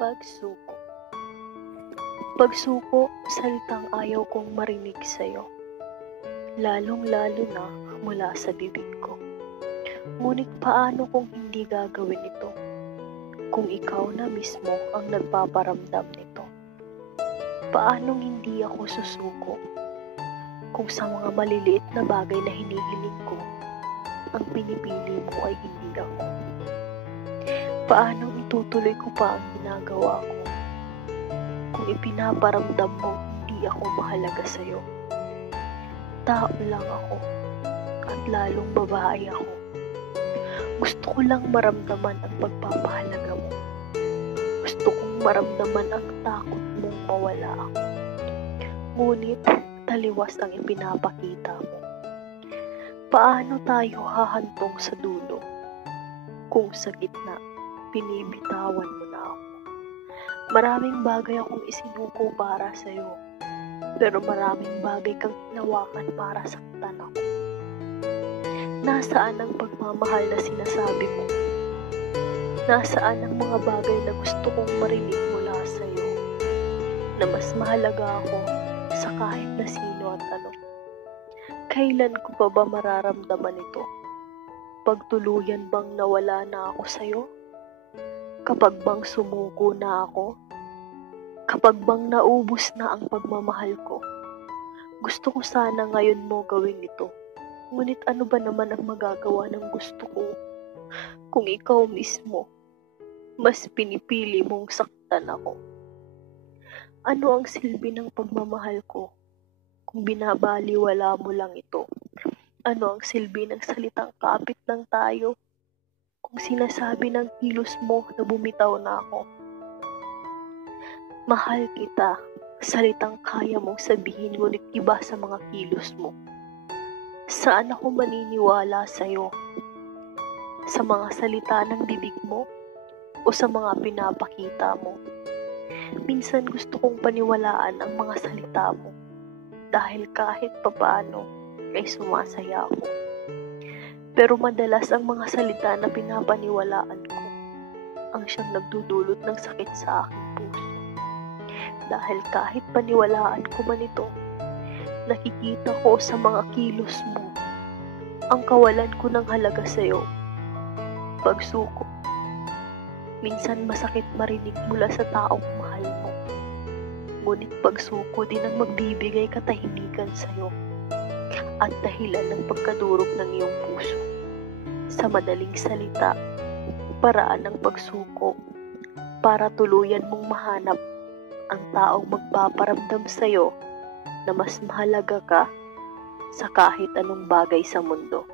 Pagsuko. Pagsuko, salitang ayaw kong marinig sa'yo, lalong-lalo na mula sa bibig ko. Ngunit paano kung hindi gagawin ito, kung ikaw na mismo ang nagpaparamdam nito? Paanong hindi ako susuko, kung sa mga maliliit na bagay na hinihiling ko, ang pinipili mo ay hindi ako? Paanong itutuloy ko pa ang ginagawa ko, kung ipinaparamdam mo hindi ako mahalaga sa'yo? Tao lang ako, at lalong babae ako. Gusto ko lang maramdaman ang pagpapahalaga mo. Gusto kong maramdaman ang takot mong mawala ako. Ngunit taliwas ang ipinapakita mo. Paano tayo hahantong sa dulo, kung sa gitna binibitawan mo na ako? Maraming bagay akong isinuko para sa'yo, pero maraming bagay kang hinawakan para saktan ako. Nasaan ang pagmamahal na sinasabi mo? Nasaan ang mga bagay na gusto kong marinig mula sa'yo, na mas mahalaga ako sa kahit na sino at ano? Kailan ko pa ba mararamdaman ito? Pagtuluyan bang nawala na ako sa'yo? Kapag bang sumuko na ako? Kapag bang naubos na ang pagmamahal ko? Gusto ko sana ngayon mo gawin ito. Ngunit ano ba naman ang magagawa ng gusto ko, kung ikaw mismo mas pinipili mong saktan ako? Ano ang silbi ng pagmamahal ko, kung binabaliwala mo lang ito? Ano ang silbi ng salitang kapit lang tayo, kung sinasabi ng kilos mo na bumitaw na ako? Mahal kita, salitang kaya mong sabihin ngunit iba sa mga kilos mo. Saan ako maniniwala sa'yo? Sa mga salita ng bibig mo o sa mga pinapakita mo? Minsan gusto kong paniwalaan ang mga salita mo, dahil kahit papaano ay sumasaya ako. Pero madalas ang mga salita na pinapaniwalaan ko ang siyang nagdudulot ng sakit sa aking puso. Dahil kahit paniwalaan ko man ito, nakikita ko sa mga kilos mo ang kawalan ko ng halaga sa'yo. Pagsuko. Minsan masakit marinig mula sa taong mahal mo, ngunit pagsuko din ang magbibigay katahimikan sa'yo at dahilan ng pagkadurog ng iyong puso. Sa madaling salita, paraan ng pagsuko para tuluyan mong mahanap ang taong magpaparamdam sa'yo na mas mahalaga ka sa kahit anong bagay sa mundo.